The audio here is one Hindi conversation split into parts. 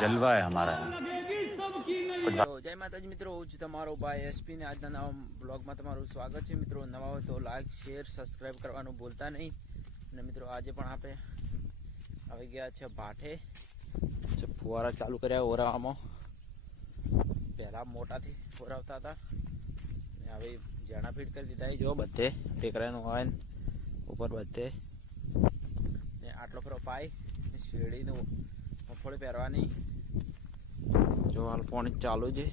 जलवा है हमारा कुछ तो जय माताजी मित्रों, હું છું તમારો ભાઈ એસપી ને આજના નવા બ્લોગમાં તમારું સ્વાગત છે। મિત્રો નવા હોય તો લાઈક શેર સબસ્ક્રાઈબ કરવાનું ભૂલતા નહીં। અને મિત્રો આજે પણ આપણે આવી ગયા છે ભાઠે, ફુવારા ચાલુ કર્યા ઓરાવામાં। પહેલાં મોટાથી ઓરાવતા હતા, હવે ઝાડા ફીટ કરી દીધા જો બધે ટેકરાનું હોય ઉપર બધે ને આટલો ફરો પાય શેરડીનું મગફળી પહેરવાની जो हाल पानी चालू है।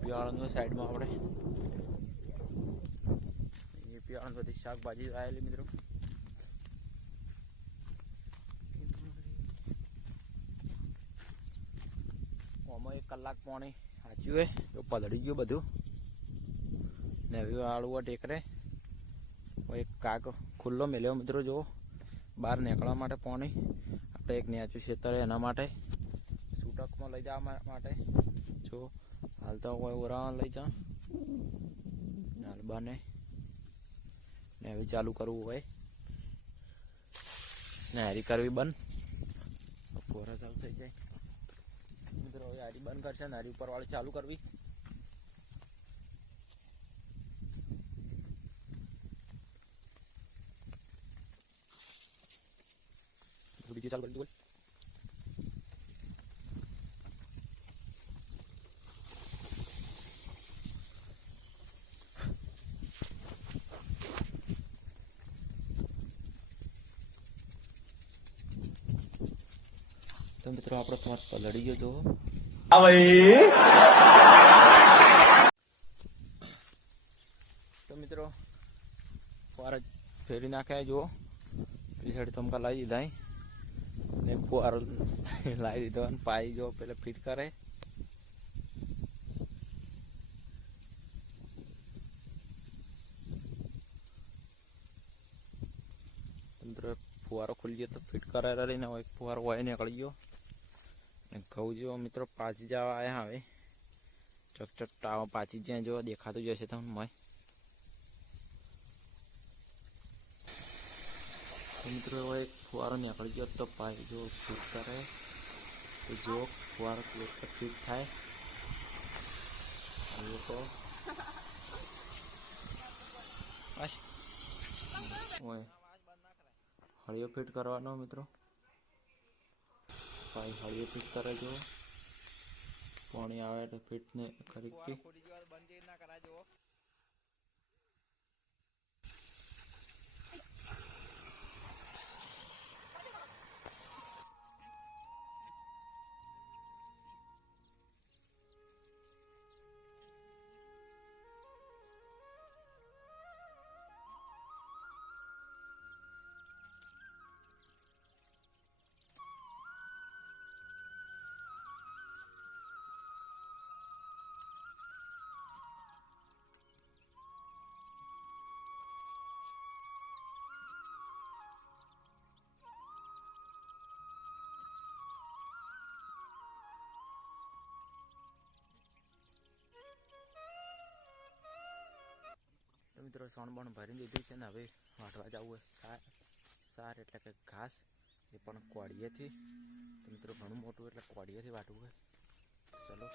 पियाड़ साइड में अपने पियाड़ बड़ी शाकभाजी आएली मित्रों। आम एक कलाक पानी साचू है जो पलड़ी गयो बधु ने आलू टेकरे एक काक खुल्लो मिलो मित्रों। जो बहार निकलवा माटे पानी आपणे एक नीचू क्षेत्र है एना माटे में लई जवा माटे जो हालता हुआ ओरा लई जा बने ने अभी चालू करवू होय ने हारी करवी बंद पोरा चालू थई जाय मित्रों। हवे हारी बंद करशे ने हारी ऊपर वाली चालू करवी। वीडियो चालू कर दो। तो मित्रों आप पलड़ी गयो जो तो मित्रों फुवारा फेरी नाखे जो पीछे तुमका लाई दीधा ने फुवारो लाई दीधो पाई जो पहले फिट करे मित्रों। फुवारो खुल गयो तो फिट करा रही ने एक फुवारो वही निकल गयो घऊ जो मित्रों पाची जावा आया हवे चकचक टाव पाची जाए जो देखा तो जैसे तो मैं मित्रों वो एक फुवारो निकल गयो तो पाई जो फिट करे तो जो फुवारो फिट थाय तो हड़ियो फिट करवानो मित्रों। पाई हड़ियो फिट करे जो पानी आवे तो फिट ने करी थी। तो मित्रों सण बण भरी दीधी है हवे वाटवा जाव सार एट्ले के घास ये पण कोड़िए थी। तो मित्रों घणुं मोटुं एट्ले कोड़िए थी वाटवुं है। चलो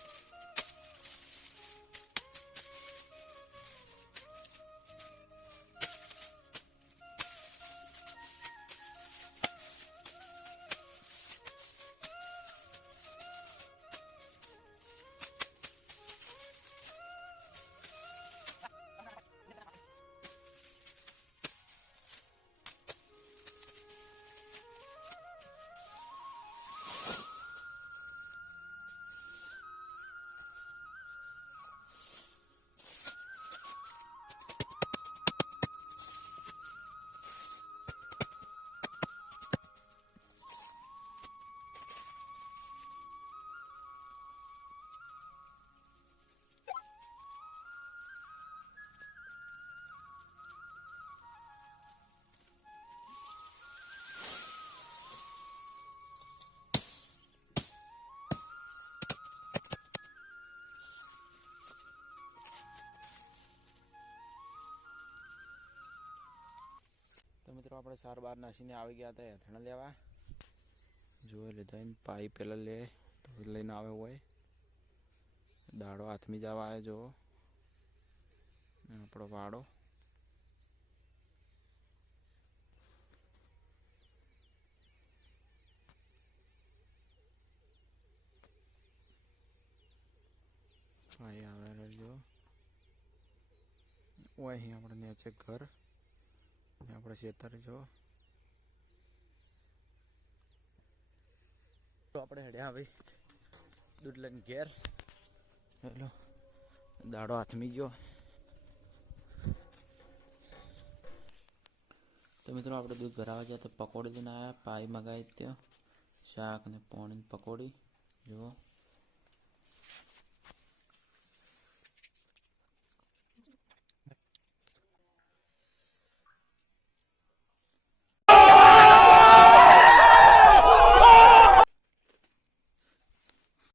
मित्रों આપણે 4 બાર નાસીને આવી ગયા હતા હેઠણ લેવા જોઈ લીધા એમ પાઈ પેલા લે તો લઈને આવે હોય દાડો હાથમી જવા આવે જો આપણો વાડો પાઈ આવે જો અહીં આપણે નેચે ઘર આપણે ખેતર જો તો આપણે હેડ્યા હવે દૂધ લઈને ઘેર હેલો દાડો હાથમી ગયો તો મિત્રો આપણે દૂધ ભરાવા ગયા તો પકોડી લઈને આવ્યા પાઈ મગાવી ત્યાં શાક ને પાણી પકોડી જુઓ